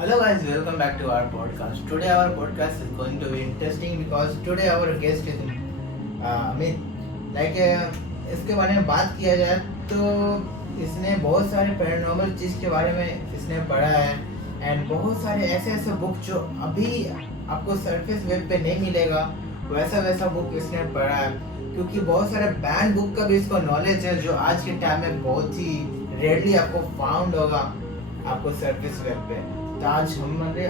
Hello guys, welcome back to our podcast. Today our podcast is going to be interesting because today our guest is Amit. इसके बारे में बात किया जाए तो इसने बहुत सारे पैरानॉर्मल चीज़ के बारे में इसने पढ़ा है एंड बहुत सारे ऐसे बुक जो अभी आपको सरफेस वेब पे नहीं मिलेगा वैसा बुक इसने पढ़ा है, क्योंकि बहुत सारे बैन बुक का भी इसको नॉलेज है जो आज के टाइम में बहुत ही रेयरली आपको फाउंड होगा आपको सरफेस वेब पे। तो आज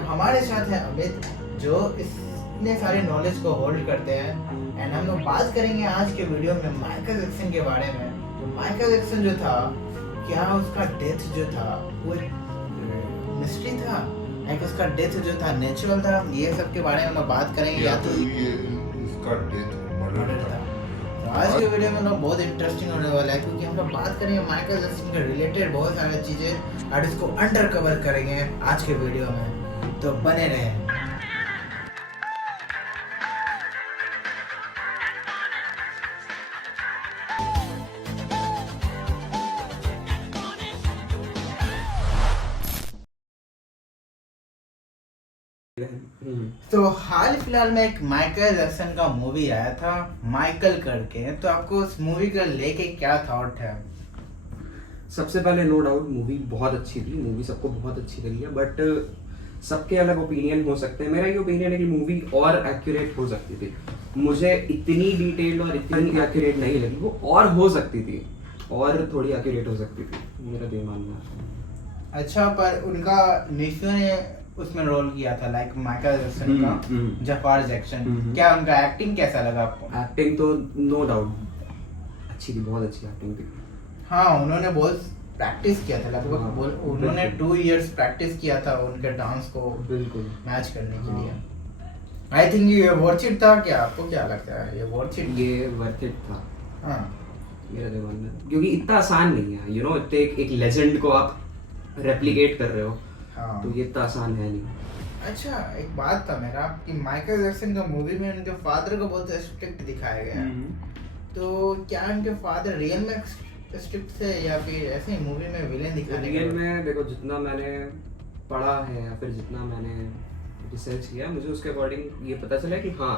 हमारे साथ है अमित जो इतने सारे नॉलेज को होल्ड करते हैं एंड हम लोग बात करेंगे आज के वीडियो में माइकल जैक्सन के बारे में। तो माइकल जैक्सन जो था, क्या उसका डेथ जो था वो मिस्ट्री था, लाइक उसका डेथ जो था नेचुरल था, ये सब के बारे में हम लोग बात करेंगे या तो ये उसका डेथ मर्डर था। तो आज के वीडियो में लोग बहुत इंटरेस्टिंग होने वाला है क्योंकि हम लोग बात करेंगे माइकल जैक्सन के रिलेटेड बहुत सारी चीजें और इसको अंडर कवर करेंगे आज के वीडियो में, तो बने रहें। तो हाल फिलहाल में एक माइकल जैक्सन का मूवी आया था माइकल करके, तो आपको उस मूवी का लेके क्या थॉट है? सबसे पहले नो डाउट मूवी बहुत अच्छी थी, मूवी सबको बहुत अच्छी लगी है, बट सबके अलग ओपिनियन हो सकते हैं। मेरा ये ओपिनियन है कि मूवी और एक्यूरेट हो सकती थी। मुझे इतनी डिटेल और इतनी एक्यूरेट नहीं लगी, वो और हो सकती थी, और थोड़ी एक्यूरेट हो सकती थी, मेरा ये मानना है। अच्छा, पर उनका निशो ने उसमें रोल किया था लाइक माइकल जैक्सन का, जफार जैक्सन। क्या उनका एक्टिंग कैसा लगा आपको? एक्टिंग तो नो डाउट अच्छी थी, बहुत अच्छी एक्टिंग थी। हाँ, उन्होंने बहुत प्रैक्टिस किया था लगभग उन्होंने 2 इयर्स प्रैक्टिस किया था उनके डांस को बिल्कुल मैच करने के लिए। आई थिंक ये वर्थ इट था। क्या आपको क्या लगता है, ये वर्थ इट? ये वर्थ इट था, हाँ मेरा तो मानना है, क्योंकि इतना आसान नहीं है, यू नो, इतने एक लेजेंड को आप रेप्लिकेट कर रहे हो, हाँ, तो ये इतना आसान है नहीं। अच्छा, एक बात था मेरा कि माइकल जैक्सन का मूवी में उनके फादर को बहुत स्ट्रिक्ट दिखाया गया है, तो क्या उनके फादर रियल में स्ट्रिक्ट थे या फिर ऐसे ही मूवी में विलेन दिखाने? रियल में देखो, जितना मैंने पढ़ा है या फिर जितना मैंने रिसर्च किया, मुझे उसके अकॉर्डिंग ये पता चला कि हाँ,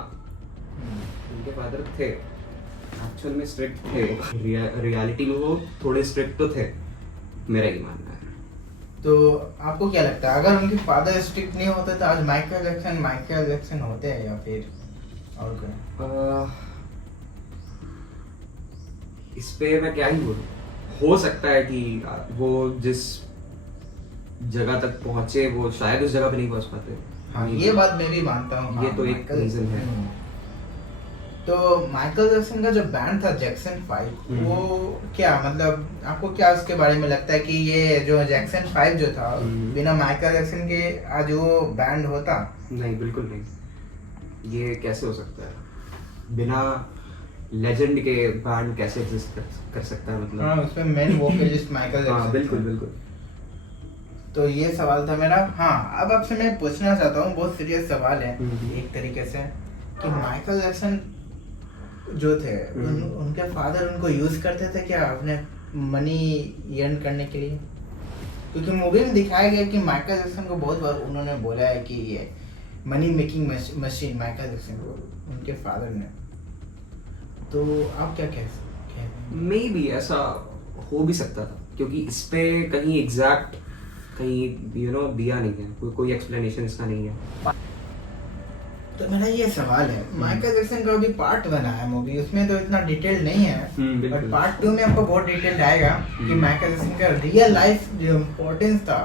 उनके फादर थे, एक्चुअल में स्ट्रिक्ट थे, रियलिटी में वो थोड़े स्ट्रिक्ट तो थे, मेरा ये मानना है। तो आपको क्या लगता है, अगर उनके फादर स्ट्रिक्ट नहीं होते तो आज माइकल जैक्सन होते हैं या फिर और क्या? इस पे मैं क्या ही बोलूं, हो सकता है कि वो जिस जगह तक पहुंचे वो शायद उस जगह पे नहीं पहुंच पाते। हाँ, ये बात मैं भी मानता हूँ। ये तो एक रीजन है। तो माइकल जैक्सन का जो बैंड था जैक्सन 5, वो क्या मतलब आपको क्या उसके बारे में लगता है कि ये जो जैक्सन 5 जो था बिना माइकल जैक्सन के आज वो बैंड होता? नहीं, बिल्कुल नहीं। ये कैसे हो सकता है? बिना लेजेंड के बैंड कैसे एग्जिस्ट कर सकता है? मतलब हाँ, उसमें मेन वोकलिस्ट माइकल जैक्सन। हाँ, बिल्कुल बिल्कुल। तो ये सवाल था मेरा। हाँ, अब आपसे मैं पूछना चाहता हूँ, बहुत सीरियस सवाल है एक तरीके से, कि माइकल जैक्सन जो थे उनके फादर उनको यूज करते थे क्या अपने मनी अर्न करने के लिए? क्योंकि मूवी में दिखाया गया कि माइकल जैक्सन को बहुत बार उन्होंने बोला है कि ये money making machine Michael Jackson को उनके फादर ने। तो आप क्या कहते हैं? मे बी ऐसा हो भी सकता था, क्योंकि इस पे कहीं एग्जैक्ट कहीं यू नो दिया नहीं है, कोई एक्सप्लेनेशन इसका नहीं है। तो मेरा ये सवाल है, माइकल जैक्सन का अभी पार्ट 1 है मूवी, उसमें तो इतना डिटेल नहीं है, बट पार्ट 2 में आपको बहुत डिटेल आएगा कि माइकल जैक्सन का रियल लाइफ जो इम्पोर्टेंस था,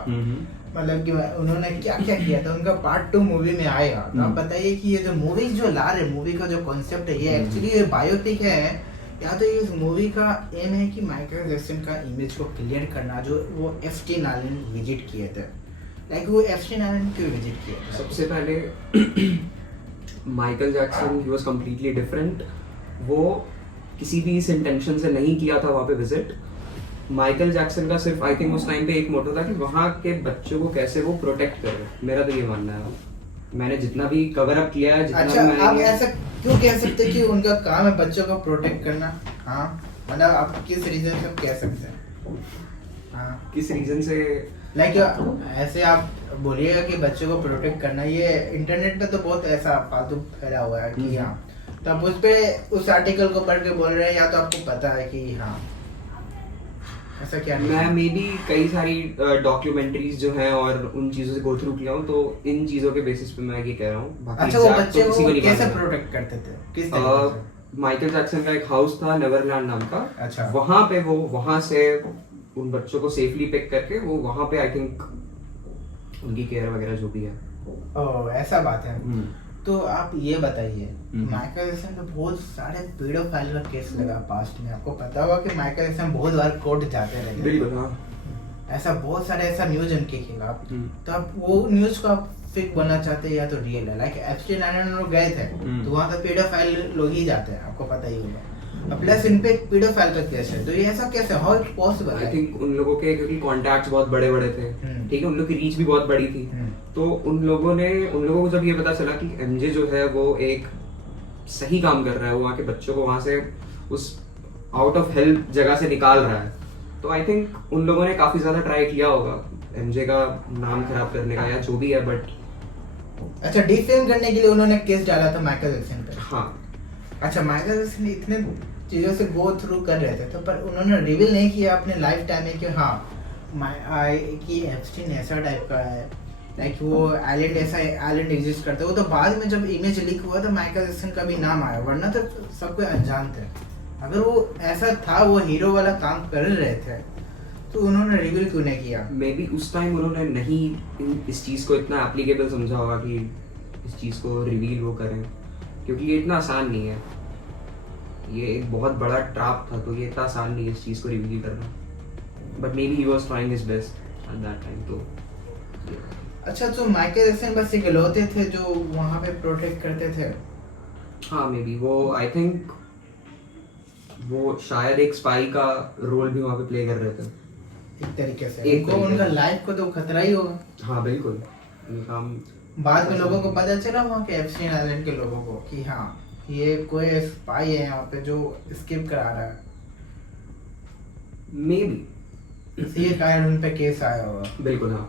मतलब कि उन्होंने क्या क्या किया था, उनका पार्ट 2 मूवी में आएगा। तो आप बताइए कि ये जो मूवी जो ला रहे, मूवी का जो कॉन्सेप्ट है, ये एक्चुअली ये बायोपिक है या तो ये इस मूवी का एम है कि माइकल जैक्सन का इमेज को क्लियर करना, जो वो एप्स्टीन आइलैंड विजिट किए थे, लाइक वो एप्स्टीन आइलैंड क्यों विजिट किए थे? सबसे पहले Michael Jackson he was completely different. वो किसी भी इस इंटेंशन से नहीं किया था वहाँ पे विजिट। माइकल जैक्सन का सिर्फ आई थिंक उस टाइम पे एक मोटो था कि वहाँ के बच्चों को कैसे वो प्रोटेक्ट करे, मेरा तो ये मानना है। मैंने जितना भी कवर अप किया है, जितना अच्छा, भी मैंने आप ऐसा क्यों कह सकते कि उनका काम है बच्चों को प्रोटेक्ट करना? हाँ, मतलब आप किस रीजन से कह सकते हैं? हाँ, किस रीजन से लाइक ऐसे आप बोलिएगा कि बच्चों को प्रोटेक्ट करना, ये इंटरनेट पे तो बहुत ऐसा फालतू फैला हुआ है कि हाँ, तो आप उस पे उस आर्टिकल को पढ़ के बोल रहे हैं, या तो आपको पता है कि हाँ ऐसा क्या नहीं मैं है? मे बी कई सारी डॉक्यूमेंट्रीज जो हैं और उन चीज़ों से गो थ्रू किया हूँ, तो इन चीज़ों के बेसिस पे मैं ये कह रहा हूँ। बाकी अच्छा, वो exact बच्चे तो किसी को को नहीं कैसे मालूम है। प्रोटेक्ट करते थे, किस तरीके से? माइकल जैक्सन का एक हाउस था नेवरलैंड नाम का। अच्छा। वहां पे वो वहां से उन बच्चों को सेफली पिक करके वो वहां पे आई थिंक उनकी केयर वगैरह जो भी है। ओह, ऐसा बात है। तो आप ये बताइए, हम्म। माइकल जैक्सन पे बहुत सारे पीडोफाइल का केस लगा पास्ट में, आपको पता होगा कि माइकल जैक्सन बहुत बार कोर्ट जाते रहे। बिल्कुल हाँ। ऐसा बहुत सारे ऐसा न्यूज उनके खिलाफ, हम्म। तो आप वो न्यूज को आप फेक बनना चाहते हैं या तो रियल है? लाइक एप्स्टाइन आइलैंड लोग गए थे, तो वहां तो पीडोफाइल लोग ही जाते हैं, आपको पता ही होगा। प्लस इन पे पीडोफाइल का केस है, तो ये ऐसा कैसे, हाउ इट पॉसिबल आई है? थिंक उन लोगों के क्योंकि कॉन्टैक्ट्स बहुत बड़े बड़े थे, ठीक है, उन लोग की रीच भी बहुत बड़ी थी। तो उन लोगों को जब ये पता चला कि एमजे जो है वो एक सही काम कर रहा है, वो वहाँ के बच्चों को वहाँ से उस आउट ऑफ हेल्प जगह से निकाल रहा है, तो आई थिंक उन लोगों ने काफी ज्यादा ट्राई किया होगा एमजे का नाम खराब करने का या जो भी है, बट अच्छा, डिफेम करने के लिए उन्होंने केस डाला था माइकल जैक्सन पे। हाँ। अच्छा, माइकल जैक्सन इतने चीजों से गो थ्रू कर रहे थे, तो पर उन्होंने रिवील नहीं किया अपने लाइफ टाइम में कि हाँ कि एप्स्टाइन ऐसा टाइप का है, लाइक वो आइलैंड ऐसा आइलैंड एग्जिस्ट करता है। वो तो बाद में जब इमेज लीक हुआ तो माइकल जैक्सन का भी नाम आया, वरना तो सब कोई अनजान थे। अगर वो ऐसा था, वो हीरो वाला काम कर रहे थे, तो उन्होंने रिवील क्यों नहीं किया? मे बी उस टाइम उन्होंने नहीं इस चीज को इतना एप्लीकेबल समझा होगा कि इस चीज को रिवील वो करें, क्योंकि ये इतना आसान नहीं है, ये एक बहुत बड़ा ट्रैप था, तो ये इतना आसान नहीं है इस चीज को रिवील करना, but may be he was trying his best at that time. तो अच्छा, तो माइकल जैक्सन बस इकलौते थे जो वहां पे प्रोटेक्ट करते थे? हाँ, मे बी वो आई थिंक वो शायद एक स्पाई का रोल भी वहाँ पे प्ले कर रहे थे एक तरीके से। एक तरीके उनका से। लाइफ को तो खतरा ही होगा। हाँ बिल्कुल, उनका बाद में लोगों को पता चला वहाँ के एप्स्टाइन आइलैंड के लोगों को कि हाँ ये कोई स्पाई है यहाँ पे जो स्किप करा रहा है, मे बी इसी के कारण उन पे केस आया होगा। बिल्कुल हाँ।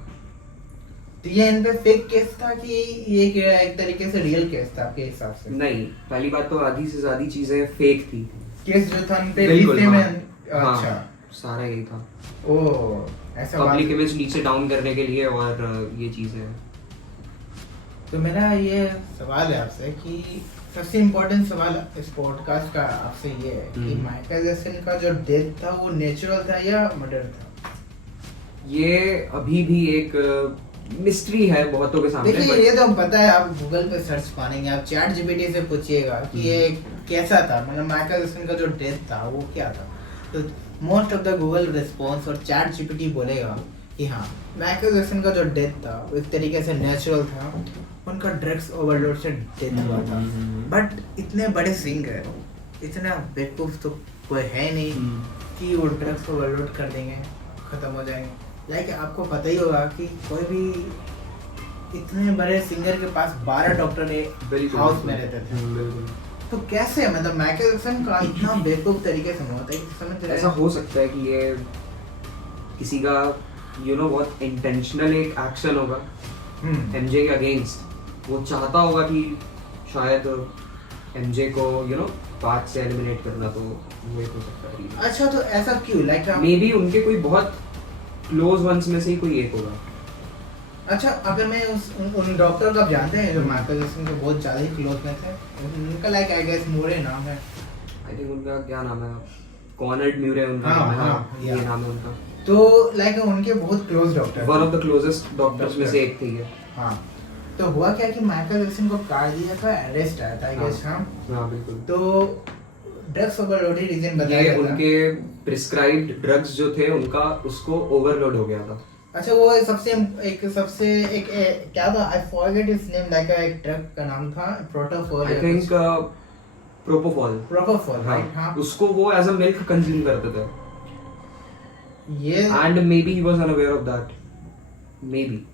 तो ये इन पे फेक केस था कि ये एक तरीके से रियल केस था आपके हिसाब से? नहीं, पहली बात तो आधी से ज्यादा चीजें फेक थी। केस जो था उन पे बिल्कुल रिफ्लेम हाँ। है। हाँ, अच्छा, सारा यही था, ओ ऐसा बात पब्लिक है। इमेज नीचे डाउन करने के लिए और ये चीजें। तो मेरा ये सवाल है आपसे कि सबसे इम्पोर्टेंट सवाल इस पॉडकास्ट का आपसे ये है कि माइकल जैक्सन का जो डेथ था वो नेचुरल था या मर्डर था? ये अभी भी एक मिस्ट्री है बहुतों के सामने। देखिए, but- ये तो पता है, आप गूगल पे सर्च मारेंगे, आप चैट जीपीटी से पूछिएगा कि ये कैसा था, मतलब माइकल जैक्सन का जो डेथ था वो क्या था, तो most of the Google response और चैट जीपीटी बोलेगा कि हाँ माइकल जैक्सन का जो डेथ था वो एक तरीके से नेचुरल था, उनका ड्रग्स ओवरलोड से डेथ हुआ था। बट इतने बड़े सिंगर, इतना बेवकूफ तो कोई है नहीं कि वो ड्रग्स ओवरलोड कर देंगे, खत्म हो जाएंगे। लाइक आपको पता ही होगा कि कोई भी इतने बड़े सिंगर के पास 12 डॉक्टर एक हाउस में रहते थे, बिल्कुल। तो कैसे, मतलब माइकल जैक्सन का इतना बेवकूफ तरीके से होता है कि समझ रहे हैं? ऐसा हो सकता है कि ये किसी का बहुत इंटेंशनल एक एक्शन होगा एमजे के अगेंस्ट। वो चाहता होगा कि शायद एमजे को पार्ट से एलिमिनेट करना, तो वो एक हो सकता है। अच्छा, तो ऐसा क्यों? लाइक मे बी उनके कोई बहुत क्लोज वंस में से ही कोई एक होगा। अच्छा, अगर मैं उन डॉक्टर को आप जानते हैं जो माइकल जैक्सन के बहुत ज़्यादा ही क्लोज में थे, उनका लाइक आई गेस मूरे नाम है। आई थिंक उनका क्या नाम है, कॉनर्ड म्यूरे उनका हाँ, नाम है। हाँ, हाँ, ये नाम है उनका। तो लाइक उनके बहुत close doctor, one of the closest doctors में से एक थे ये। हाँ, तो हुआ क्या कि माइकल जैक्सन को कार दिया था, अरेस्ट आया था आई गेस। हाँ, हाँ बिल्कुल। तो ड्रग्स ओवरलोड ही रीजन बताया ये गया था। उनके प्रिस्क्राइब्ड ड्रग्स जो थे उनका उसको ओवरलोड हो गया था। अच्छा, वो सबसे एक क्या था, I forget his name, like एक ड्रग का नाम था प्रोटोफॉल, आई थिंक प्रोपोफॉल, राइट? हाँ, उसको वो एज अ मिल्क कंज्यूम करते थे, ये and may be he was unaware of that, may be.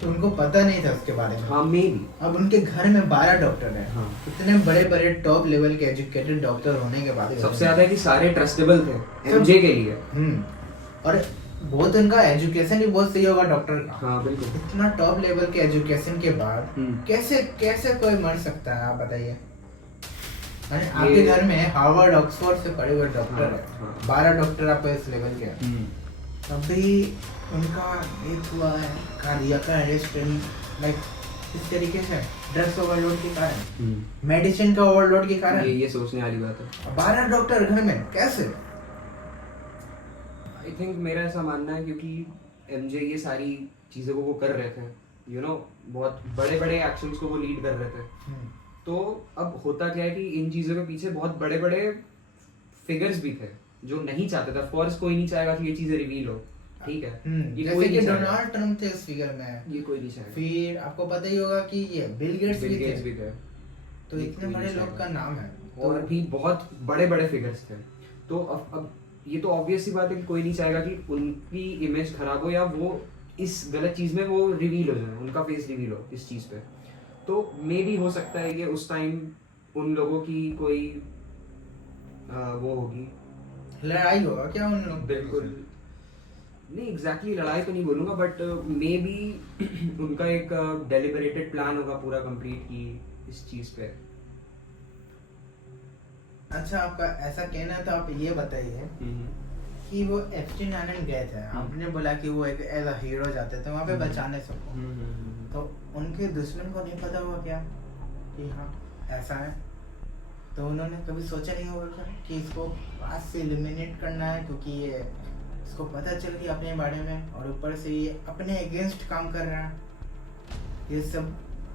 तो उनको पता नहीं था उसके बारे में। हाँ, मे बी। अब उनके घर में 12 डॉक्टर हैं। हाँ। इतने बड़े बड़े टॉप लेवल के एजुकेटेड डॉक्टर होने के बाद सबसे ज्यादा है कि सारे ट्रस्टेबल थे एमजे के लिए। और बहुत उनका एजुकेशन भी बहुत सही होगा डॉक्टर का। हाँ बिल्कुल। इतना टॉप लेवल के एजुकेशन के बाद हम्म। कैसे कैसे कोई मर सकता है, आप बताइए। अरे आपके ये- घर में हार्वर्ड ऑक्सफोर्ड से पढ़े हुए डॉक्टर हाँ, है, हाँ। 12 डॉक्टर आपको इस लेवल के हैं, हम्म। तभी उनका डेथ हुआ है कार्डियक अरेस्ट, लाइक इस तरीके से ड्रग्स ओवरलोड के कारण, मेडिसिन का ओवरलोड के कारण। ये सोचने वाली बात है। 12 डॉक्टर घर में कैसे? आई थिंक मेरा ऐसा मानना है क्योंकि एमजे ये सारी चीज़ों को वो कर रहे थे, बहुत बड़े बड़े एक्शंस को वो लीड कर रहे थे। तो अब होता क्या है कि इन चीज़ों के पीछे बहुत बड़े बड़े फिगर्स भी थे जो नहीं चाहते थे। ऑफ कोर्स कोई नहीं चाहेगा कि ये चीज़ें रिवील हो, ठीक है। ये जैसे कोई कि नहीं चाहेगा। डोनाल्ड ट्रम्प थे इस फिगर में, ये कोई नहीं चाहेगा। फिर आपको पता ही होगा कि ये बिल गेट्स बिल गेट्स भी भी थे। थे। तो ये इतने कोई बड़े नहीं लोग चाहेगा। का नाम है और भी बहुत बड़े बड़े फिगर्स थे। तो अब ये तो ऑब्वियस सी बात है कि कोई नहीं चाहेगा कि उनकी इमेज खराब हो या वो इस गलत चीज में वो रिवील हो जाए, उनका फेस रिवील हो इस चीज पे। तो मे भी हो सकता है कि उस टाइम उन लोगों की कोई वो होगी, लड़ाई होगा क्या उन लोग? बिल्कुल नहीं एग्जैक्टली लड़ाई तो नहीं बोलूंगा, बट मे बी उनका एक डेलिबरेटेड प्लान होगा पूरा कंप्लीट की इस चीज पे। अच्छा, आपका ऐसा कहना है तो आप ये बताइए कि वो एप्स्टीन आइलैंड गए थे, आपने बोला कि वो एक एज अ हीरो जाते थे वहाँ पे बचाने सबको, तो उनके दुश्मन को नहीं पता हुआ क्या कि हाँ ऐसा है? तो उन्होंने कभी सोचा नहीं होगा क्या कि इसको पास से एलिमिनेट करना है, क्योंकि ये इसको पता चल गया अपने बारे में और ऊपर से ये अपने अगेंस्ट काम कर रहा है, ये सब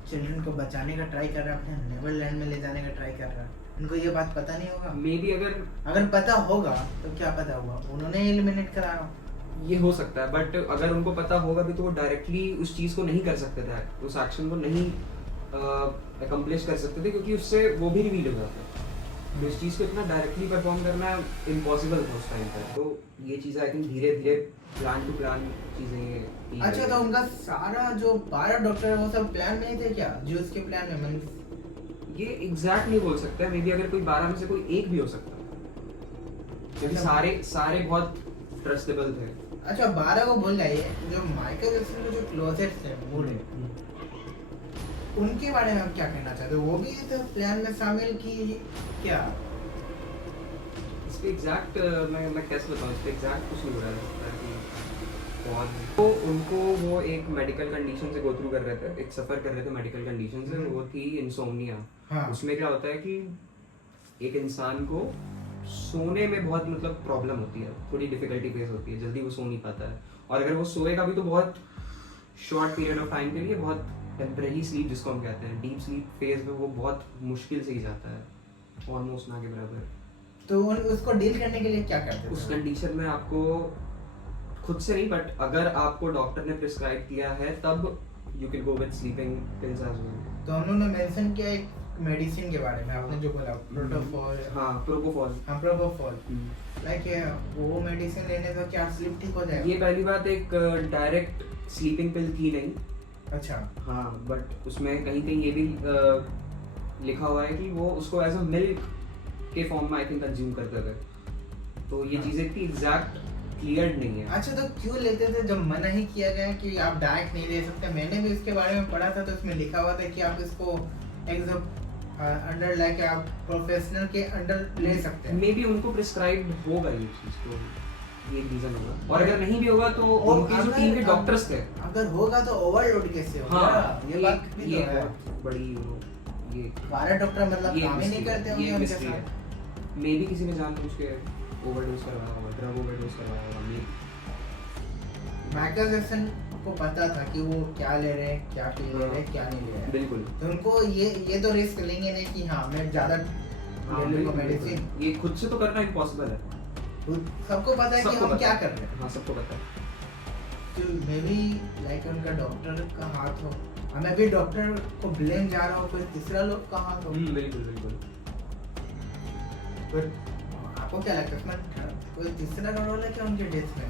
चिल्ड्रन को बचाने का ट्राई कर रहा है, अपने नेवरलैंड में ले जाने का ट्राई कर रहा है। उनको ये बात पता नहीं होगा? मे बी अगर पता होगा तो क्या पता होगा, उन्होंने एलिमिनेट कराया। ये हो सकता है, बट अगर उनको पता होगा भी तो वो डायरेक्टली उस चीज को नहीं कर सकते थे, उस एक्शन को नहीं अकम्प्लिश कर सकते थे, क्योंकि उससे वो भी रिवील हो जाता है। तो इस चीज को इतना डायरेक्टली परफॉर्म करना इम्पॉसिबल था उस टाइम पर। तो ये चीजें आई थिंक धीरे धीरे प्लान टू प्लान चीजें ये अच्छा, तो उनका सारा जो 12 डॉक्टर है वो सब प्लान में ही थे क्या, जो उसके प्लान में ये एग्जैक्ट नहीं बोल सकता है। मे बी अगर कोई 12 में से कोई एक भी हो सकता है, क्योंकि सारे बहुत ट्रस्टेबल थे। अच्छा, 12 को भूल जाइए, जो माइकल जैक्सन के जो क्लोजेस्ट थे बूढ़े, उनके बारे में आप क्या कहना चाहते हो? वो भी तो प्लान में शामिल की क्या? इस पे एग्जैक्ट मैं कैसे बताऊं, इस पे एग्जैक्ट कुछ नहीं बोला जा सकता कि कौन। तो उनको वो एक मेडिकल कंडीशन से गो थ्रू कर रहे थे, एक सफर कर रहे थे मेडिकल कंडीशन से, वो थी इंसोम्निया। हाँ। उसमें क्या होता है कि एक इंसान को सोने में बहुत प्रॉब्लम होती है, थोड़ी डिफिकल्टी फेस होती है, जल्दी वो सो नहीं पाता है। और अगर वो सोएगा भी तो बहुत शॉर्ट पीरियड ऑफ टाइम के लिए, बहुत टेम्परेरी स्लीप जिसको हम कहते हैं, डीप स्लीप फेज में वो बहुत मुश्किल से ही जाता है, ऑलमोस्ट ना के बराबर। तो उसको डील करने के लिए क्या करते थे? उस कंडीशन में आपको खुद से नहीं, बट अगर आपको डॉक्टर ने प्रिस्क्राइब किया है तब you can go with sleeping pills as well. तो उन्होंने मेंशन किया एक मेडिसिन के बारे में, आपने जो बोला प्रोटोफॉल। हाँ, प्रोपोफॉल। हाँ, प्रोपोफॉल। लाइक वो मेडिसिन लेने से क्या स्लीप ठीक हो जाएगा? ये पहली बात एक डायरेक्ट स्लीपिंग पिल थी नहीं। अच्छा। हाँ, बट उसमें कहीं कहीं ये भी लिखा हुआ है कि वो उसको एज अ मिल्क के फॉर्म में आई थिंक कंज्यूम करते थे। तो ये चीज़ें इतनी एग्जैक्ट क्लियर नहीं है। अच्छा, तो क्यों लेते थे जब मना ही किया गया कि आप डायरेक्ट नहीं ले सकते? मैंने भी इसके बारे में पढ़ा था, तो इसमें लिखा हुआ था कि आप इसको एक अंडर लाइक आप प्रोफेशनल के अंडर ले सकते हैं। मे बी उनको प्रिस्क्राइब होगा ये चीज़, तो ये रीजन होगा। और अगर नहीं भी होगा तो उनकी जो टीम के डॉक्टर्स थे, अगर होगा तो ओवरलोड कैसे होगा? हाँ, ये बात भी ये तो है। बहुत बड़ी ये 12 डॉक्टर मतलब ये काम ही नहीं mystery- करते ये होंगे उनके mystery है। साथ। मे बी किसी ने जानबूझ के ओवरडोज करवाया होगा, ड्रग ओवरडोज करवाया होगा। मे माइकल जैक्सन को पता था कि वो क्या ले रहे हैं, क्या पी ले रहे हैं, क्या नहीं ले रहे हैं। बिल्कुल। तो उनको ये तो रिस्क लेंगे नहीं कि हाँ मैं ज्यादा हाँ, ले लूंगा बिल्कुल, मेडिसिन। बिल्कुल। ये खुद से तो करना इम्पॉसिबल है। सबको पता है कि सबको हम पता क्या है। कर रहे हैं। हाँ, सबको पता है। तो मे बी लाइक उनका डॉक्टर का हाथ हो, हमें भी डॉक्टर को ब्लेम जा रहा हो, कोई तीसरा लोग का हाथ हो। बिल्कुल बिल्कुल। पर आपको क्या लगता है इसमें कोई तीसरा का रोल है क्या उनके डेथ में?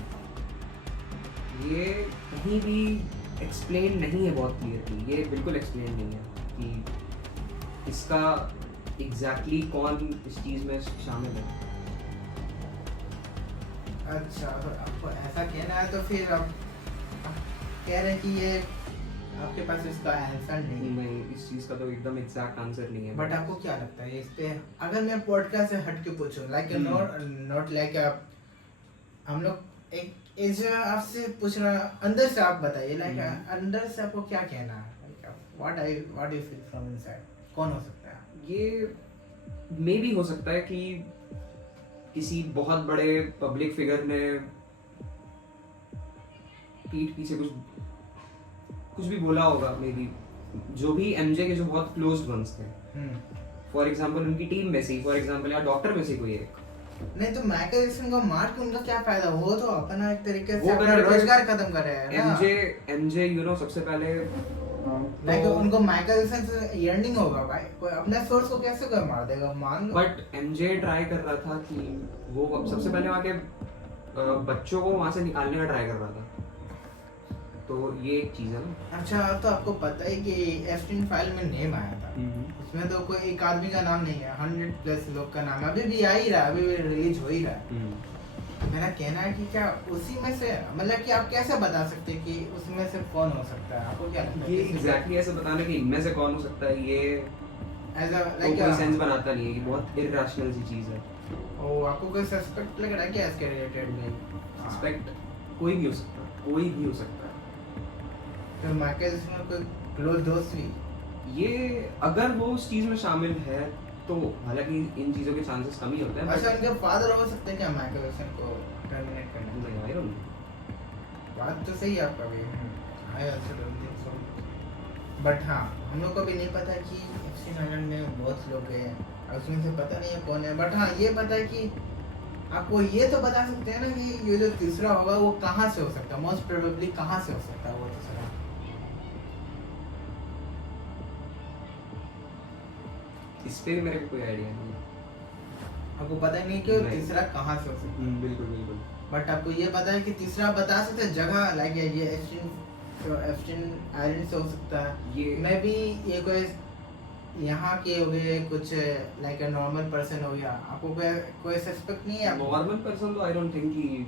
ये कहीं भी एक्सप्लेन नहीं है बहुत क्लियरली, ये बिल्कुल एक्सप्लेन नहीं है कि इसका एग्जैक्टली कौन इस चीज़ में शामिल है। अच्छा, तो आपको ऐसा कहना है तो फिर आप कह रहे हैं कि ये आपके पास इसका आंसर नहीं है। नहीं, इस चीज का तो एकदम एग्जैक्ट आंसर नहीं है। बट आपको क्या लगता है इस पे, अगर मैं पॉडकास्ट से हट के पूछूं, लाइक नॉट लाइक हम लोग एक एज आपसे पूछ रहा, अंदर से आप बताइए, लाइक अंदर से आपको क्या कहना है, what you feel from inside, कौन हो सकता है ये? मे भी हो सकता है कि किसी बहुत बड़े पब्लिक फिगर ने पीठ पीछे कुछ भी बोला होगा, मे बी जो भी एमजे के जो बहुत क्लोज वंस थे, फॉर एग्जांपल उनकी टीम में से, फॉर एग्जांपल या डॉक्टर में से कोई एक। नहीं तो माइकल जैक्सन को मार के उनका क्या फायदा, वो तो अपना एक तरीके से वो अपना कर रहे थे। रोजगार खत्म कर रहे हैं ना। एमजे यू नो सबसे पहले लाइक उनको माइकल जैक्सन से अर्निंग होगा भाई, कोई अपने सोर्स को कैसे कोई मार देगा, मान लो। बट एमजे ट्राई कर रहा था कि वो अब सबसे पहले वहाँ के बच्चों को वहाँ से निकालने का ट्राई कर रहा था, तो ये एक चीज है ना। अच्छा, तो आपको पता है कि एफस्टीन फाइल में नेम आया था, उसमें तो कोई एक आदमी का नाम नहीं है, 100+ लोग का नाम है, अभी भी आ ही रहा है, अभी भी रिलीज हो ही रहा है। मेरा कहना है कि क्या उसी में से, मतलब कि आप कैसे बता सकते हैं कि उसमें से कौन हो सकता है, आपको क्या लगता है? ये एग्जैक्टली ऐसे बताने कि इनमें से कौन हो सकता है, ये एज अ तो कोई सेंस बनाता नहीं है, ये बहुत इरैशनल सी चीज है। ओ, आपको कोई सस्पेक्ट लग रहा है क्या इसके रिलेटेड में? सस्पेक्ट कोई भी हो सकता है, कोई भी हो सकता है। तो माइकल जैक्सन कोई क्लोज दोस्त भी? ये अगर वो उस चीज में शामिल है तो हालांकि इन चीजों के चांसेस कम ही होते हैं। अच्छा, उनके फादर हो सकते हैं क्या माइकल जैक्सन को टर्मिनेट करने? नहीं, आई डोंट नो। बात तो सही है आपका भी, I also don't think so. But हाँ, हम लोग को भी नहीं पता कि एफस्टीन आइलैंड में बहुत लोग गए हैं, और उसमें से पता नहीं है कौन है। बट हाँ, ये पता है कि आपको ये तो बता सकते हैं ना कि ये जो तीसरा होगा वो कहाँ से हो सकता है, मोस्ट प्रोबेबली कहाँ से हो सकता है वो तीसरा। इस पे भी मेरे को कोई आइडिया नहीं है। आपको पता ही नहीं कि वो नहीं। तीसरा कहाँ से हो सकता है। बिल्कुल बिल्कुल। बट आपको ये पता है कि तीसरा बता सकते हैं जगह, लाइक ये एफस्टीन आइलैंड से हो सकता है। ये मैं भी ये कोई यहाँ के हो गए कुछ, लाइक अ नॉर्मल पर्सन हो गया, आपको कोई सस्पेक्ट नहीं है? आपको नॉर्मल पर्सन तो आई डोंट थिंक कि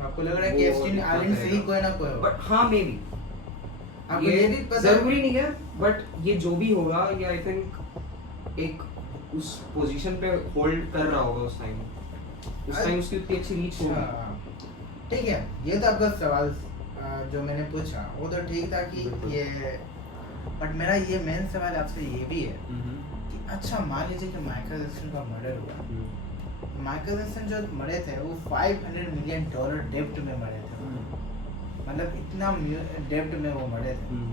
आपको लग रहा है कि वो एफस्टीन इतना आइलैंड से ही करेगा। कोई ना कोई होगा। बट हाँ मे बी आपको ये भी पता जरूरी नहीं है, बट ये जो भी होगा ये आई थिंक एक उस पोजीशन पे होल्ड कर रहा होगा उस टाइम उसकी उतनी अच्छी रीच होगी। अच्छा, ठीक है, ये तो आपका सवाल जो मैंने पूछा वो तो ठीक था कि बिल्कुल। ये, बट मेरा ये मेन सवाल आपसे ये भी है कि अच्छा मान लीजिए कि माइकल जैक्सन का मर्डर हुआ, माइकल जैक्सन जो मरे थे वो $500 मिलियन डेब्ट में मरे थे, मतलब इतना डेब्ट में वो मरे थे।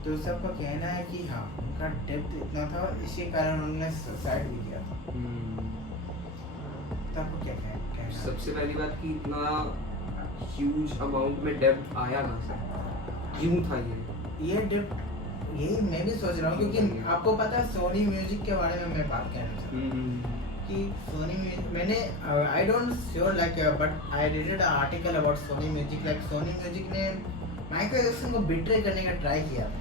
तो सबका कहना है कि हाँ उनका डेब्ट इतना था, इसी कारण उन्होंने सुसाइड भी किया था। तो आपको क्या कहना है? सबसे पहली बात कि इतना ह्यूज अमाउंट में डेब्ट आया कहाँ से, क्यों था ये डेब्ट, यही मैं भी सोच रहा हूँ, क्योंकि आपको पता है सोनी म्यूजिक के बारे में मैं बात करना चाहता हूँ कि सोनी म्यूजिक, मैंने I don't sure like but I read a article about Sony music, like Sony music ने माइकल जैक्सन को बिट्रे करने का ट्राई किया था।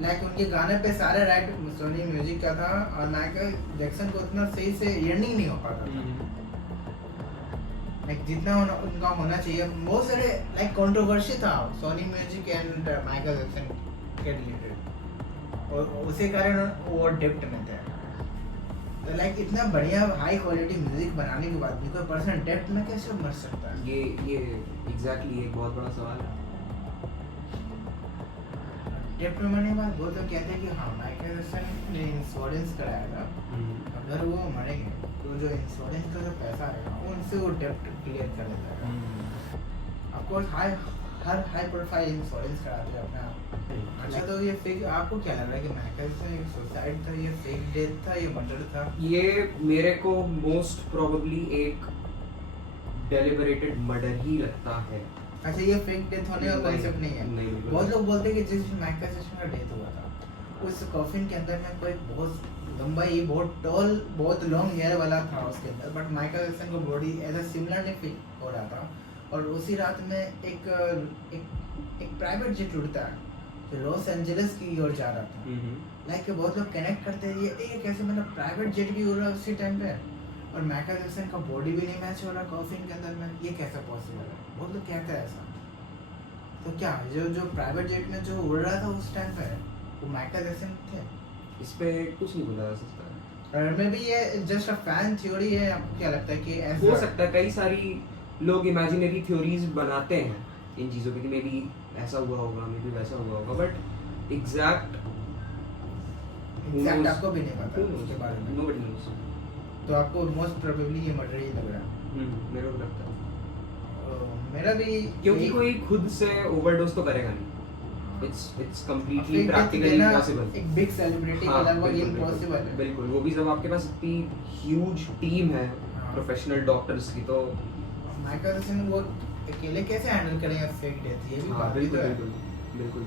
लाइक उनके गाने पे सारे राइट सोनी म्यूजिक का था, और माइकल जैक्सन को उतना सही से अर्निंग नहीं हो पाता था, लाइक जितना उनका होना चाहिए। बहुत सारे लाइक कंट्रोवर्सी था Sony music and Michael Jackson के रिलेटेड, और उसी कारण वो डेब्ट में थे। तो लाइक इतना बढ़िया हाई क्वालिटी म्यूजिक बनाने के बाद भी कोई पर्सन डेब्ट में कैसे मर सकता है? ये एग्जैक्टली एक बहुत बड़ा सवाल है। डेब्ट में मरने के बाद वो तो कहते हैं कि हाँ माइकल जैक्सन ने इंश्योरेंस कराया था, अगर वो मरेंगे तो जो इंश्योरेंस का जो पैसा आएगा उनसे वो डेब्ट क्लियर कर लेता है। आपको हर हाई प्रोफाइल इंश्योरेंस कराते हैं अपना। अच्छा, तो ये फेक, आपको क्या लग रहा है कि माइकल जैक्सन एक सुसाइड था, ये फेक डेथ था, ये मर्डर था? ये मेरे को मोस्ट प्रोबेबली एक डेलिबरेटेड मर्डर ही लगता है। अच्छा, ये फेक डेथ होने का कॉन्सेप्ट नहीं है? नहीं, बिल्कुल। बहुत लोग बोलते हैं कि जिस दिन माइकल जैक्सन का डेथ हुआ था उस कॉफिन के अंदर में कोई बहुत लंबाई, बहुत टॉल, बहुत लॉन्ग हेयर वाला था उसके अंदर, बट माइकल जैक्सन को बॉडी ऐसा सिमिलर नहीं फील हो रहा था। और उसी रात में एक प्राइवेट जेट उड़ता है जो लॉस एंजलिस की ओर जा रहा था। लाइक बहुत लोग कनेक्ट करते हैं ये कैसे, मतलब प्राइवेट जेट भी उड़ रहा है उसी टाइम पे। और माइकल जैक्सन का बॉडी भी नहीं मैच हो रहा कॉफिन के अंदर में, ये कैसा पॉसिबल है? बहुत लोग कहते हैं ऐसा। तो क्या जो प्राइवेट जेट में जो उड़ रहा था उस टाइम पे वो माइकल जैक्सन थे? इस पे कुछ नहीं बोला जा सकता। और मे बी ये जस्ट अ फैन थ्योरी है, आपको क्या लगता है कि ऐसा हो सकता है, कई सारी लोग इमेजिनरी थ्योरीज बनाते हैं इन चीज़ों की, मे बी ऐसा हुआ होगा, मे बी वैसा हुआ होगा, बट एग्जैक्ट आपको भी नहीं पता उसके बारे में। Nobody nose. तो आपको मोस्ट प्रोबेबली ये मर्डर ही लग रहा है। मेरे को लगता है, मेरा भी, क्योंकि कोई खुद से ओवरडोज तो करेगा नहीं। It's completely practically impossible. एक बिग सेलिब्रिटी का लगभग इम्पॉसिबल है। बिल्कुल, वो भी जब आपके पास इतनी ह्यूज टीम है प्रोफेशनल डॉक्टर्स की, तो माइकल जैक्सन वो अकेले कैसे हैंडल करेंगे फेक डेथ, ये भी बात भी तो है। बिल्कुल।